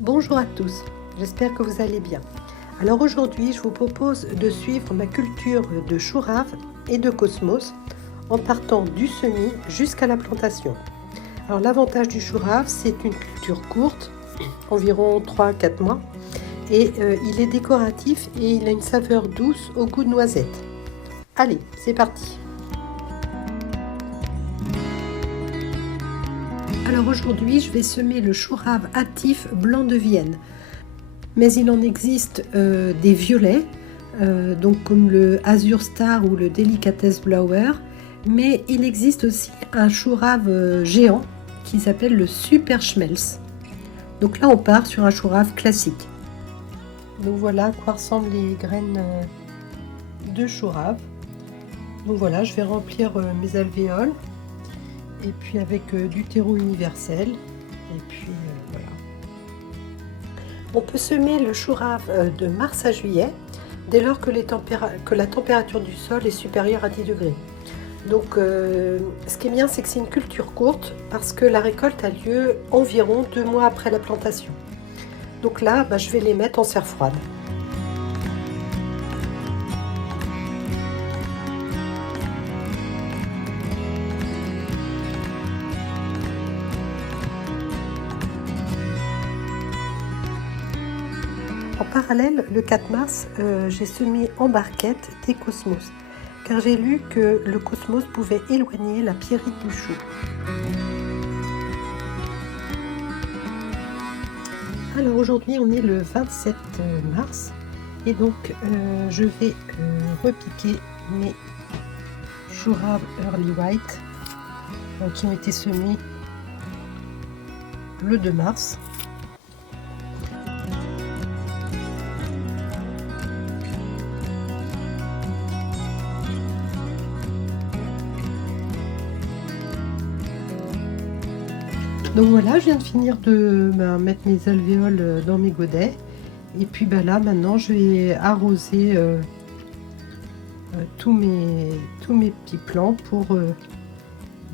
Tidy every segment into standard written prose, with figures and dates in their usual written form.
Bonjour à tous, j'espère que vous allez bien. Alors aujourd'hui, je vous propose de suivre ma culture de chou rave et de cosmos en partant du semis jusqu'à la plantation. Alors l'avantage du chou rave, c'est une culture courte, environ 3 à 4 mois, et il est décoratif et il a une saveur douce au goût de noisette. Allez, c'est parti! Alors aujourd'hui, je vais semer le chou rave hâtif blanc de Vienne. Mais il en existe des violets, donc comme le Azure Star ou le Delicatess Blower. Mais il existe aussi un chou rave géant qui s'appelle le Super Schmelz. Donc là, on part sur un chou rave classique. Donc voilà à quoi ressemblent les graines de chou rave. Donc voilà, je vais remplir mes alvéoles. Et puis avec du terreau universel, et puis voilà. On peut semer le chou rave de mars à juillet, dès lors que la température du sol est supérieure à 10 degrés. Donc ce qui est bien, c'est que c'est une culture courte, parce que la récolte a lieu environ 2 mois après la plantation. Donc là, je vais les mettre en serre froide. En parallèle, le 4 mars, j'ai semé en barquette des cosmos, car j'ai lu que le cosmos pouvait éloigner la pierrite du chou. Alors aujourd'hui, on est le 27 mars, et donc je vais repiquer mes chou rave Early White qui ont été semés le 2 mars. Donc voilà, je viens de finir de mettre mes alvéoles dans mes godets. Et puis là, maintenant, je vais arroser tous mes petits plants pour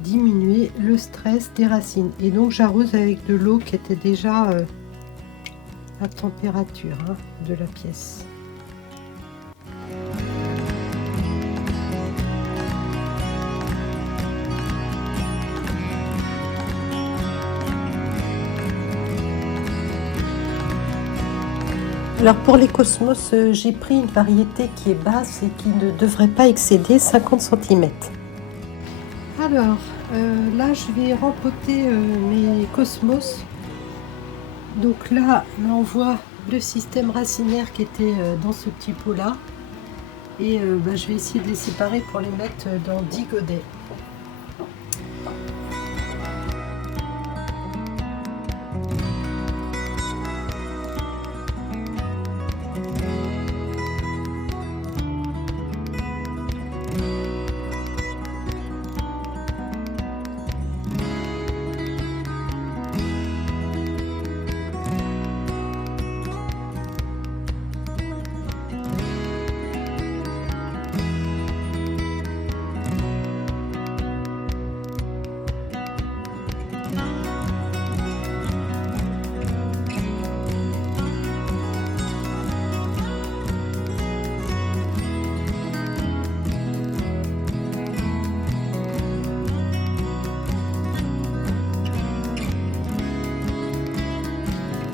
diminuer le stress des racines. Et donc, j'arrose avec de l'eau qui était déjà à température de la pièce. Alors pour les cosmos, j'ai pris une variété qui est basse et qui ne devrait pas excéder 50 cm. Alors là, je vais rempoter mes cosmos. Donc là, on voit le système racinaire qui était dans ce petit pot là. Et je vais essayer de les séparer pour les mettre dans 10 godets.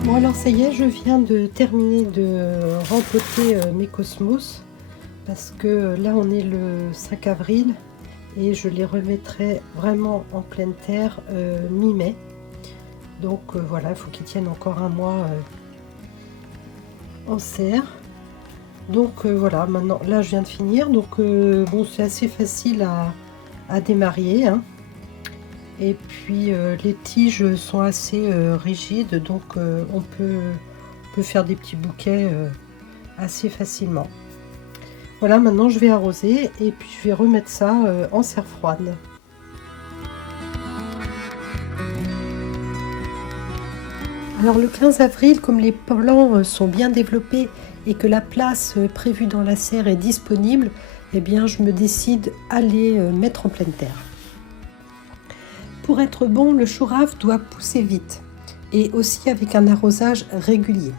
Bon alors ça y est, je viens de terminer de rempoter mes cosmos, parce que là on est le 5 avril et je les remettrai vraiment en pleine terre mi-mai. Donc voilà, il faut qu'ils tiennent encore un mois en serre. Donc voilà, maintenant là je viens de finir, donc bon, c'est assez facile à démarrer, Et puis les tiges sont assez rigides, donc on peut faire des petits bouquets assez facilement. Voilà, maintenant je vais arroser et puis je vais remettre ça en serre froide. Alors le 15 avril, comme les plants sont bien développés et que la place prévue dans la serre est disponible, eh bien je me décide à les mettre en pleine terre. Pour être bon, le chou rave doit pousser vite. et aussi avec un arrosage régulier.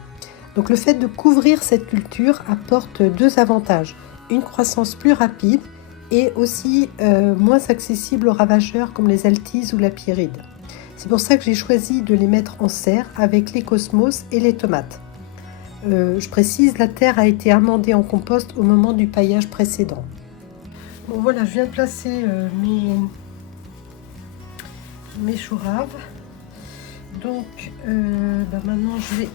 Donc le fait de couvrir cette culture apporte deux avantages, une croissance plus rapide et aussi moins accessible aux ravageurs comme les altises ou la pyrrhide. C'est pour ça que j'ai choisi de les mettre en serre avec les cosmos et les tomates. Je précise, la terre a été amendée en compost au moment du paillage précédent. Bon voilà, je viens de placer mes choux raves. Donc maintenant je vais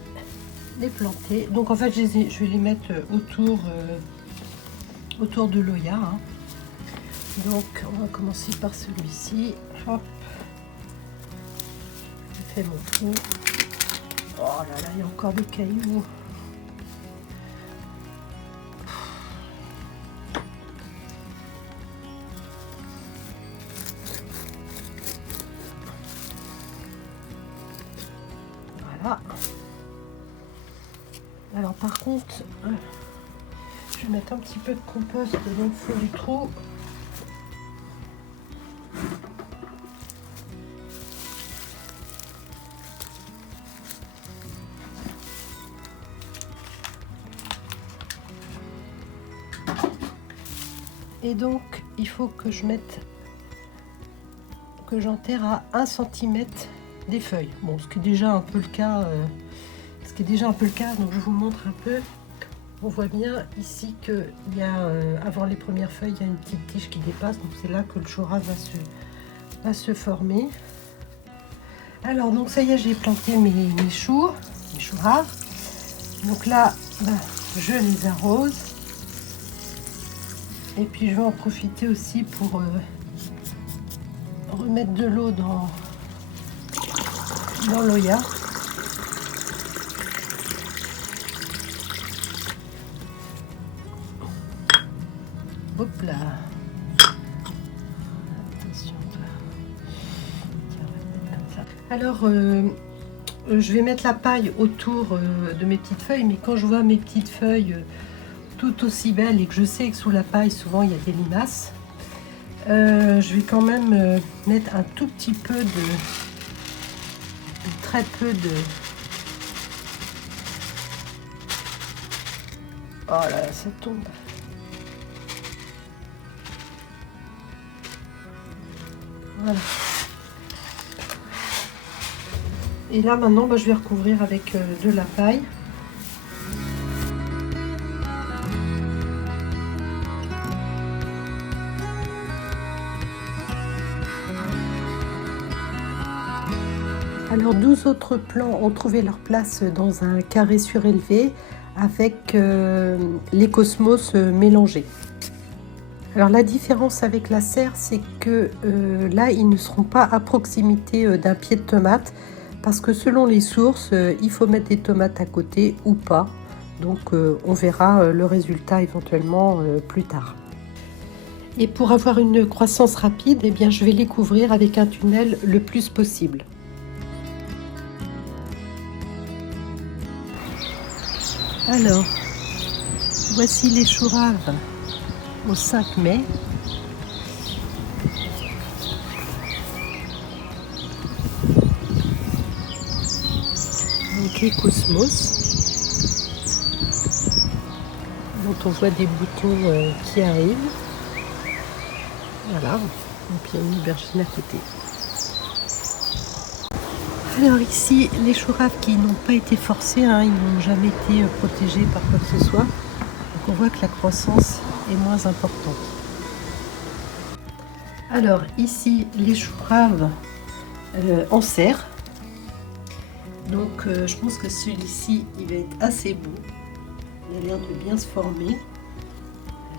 les planter. Donc en fait je vais les mettre autour de l'Oya. Hein. Donc on va commencer par celui-ci. Hop. Je fais mon trou. Oh là là, il y a encore des cailloux. Voilà. Alors par contre, je vais mettre un petit peu de compost dans le fond du trou. Et donc il faut que j'enterre à 1 cm des feuilles. Bon, ce qui est déjà un peu le cas. Donc je vous montre un peu. On voit bien ici que il y a avant les premières feuilles, il y a une petite tige qui dépasse. Donc c'est là que le chou rave va se former. Alors donc ça y est, j'ai planté mes choux raves. Donc là, je les arrose. Et puis je vais en profiter aussi pour remettre de l'eau dans l'Oya. Hop là. Attention. Tiens, on va mettre comme ça. Alors, je vais mettre la paille autour de mes petites feuilles, mais quand je vois mes petites feuilles tout aussi belles et que je sais que sous la paille, souvent, il y a des limaces, je vais quand même mettre un tout petit peu très peu de... Oh là là, ça tombe. Voilà. Et là maintenant, je vais recouvrir avec de la paille. Alors 12 autres plants ont trouvé leur place dans un carré surélevé avec les cosmos mélangés. Alors la différence avec la serre, c'est que là, ils ne seront pas à proximité d'un pied de tomate parce que selon les sources, il faut mettre des tomates à côté ou pas. Donc on verra le résultat éventuellement plus tard. Et pour avoir une croissance rapide, eh bien, je vais les couvrir avec un tunnel le plus possible. Alors, voici les choux raves au 5 mai. Donc les cosmos, dont on voit des boutons qui arrivent. Voilà, et puis une aubergine à côté. Alors ici, les choux raves qui n'ont pas été forcés, hein, ils n'ont jamais été protégés par quoi que ce soit. Donc on voit que la croissance est moins importante. Alors ici, les choux raves en serre. Donc je pense que celui-ci, il va être assez beau. Il a l'air de bien se former.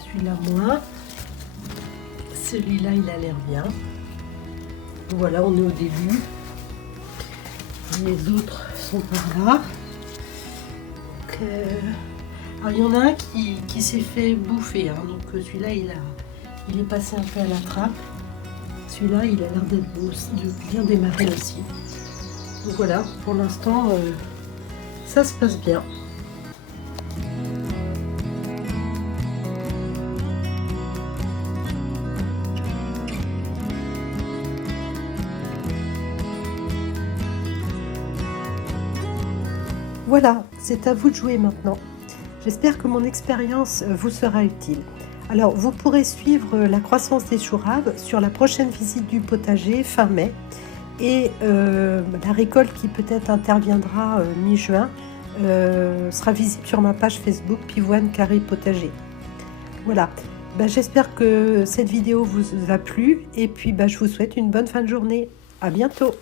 Celui-là moins. Celui-là, il a l'air bien. Voilà, on est au début. Les autres sont par là. Donc, alors, il y en a un qui s'est fait bouffer. Hein. Donc celui-là, il est passé un peu à la trappe. Celui-là, il a l'air de bien démarrer aussi. Donc voilà, pour l'instant, ça se passe bien. Voilà, c'est à vous de jouer maintenant. J'espère que mon expérience vous sera utile. Alors, vous pourrez suivre la croissance des choux raves sur la prochaine visite du potager fin mai et la récolte qui peut-être interviendra mi-juin sera visible sur ma page Facebook Pivoine Carré Potager. Voilà, j'espère que cette vidéo vous a plu et puis je vous souhaite une bonne fin de journée. À bientôt.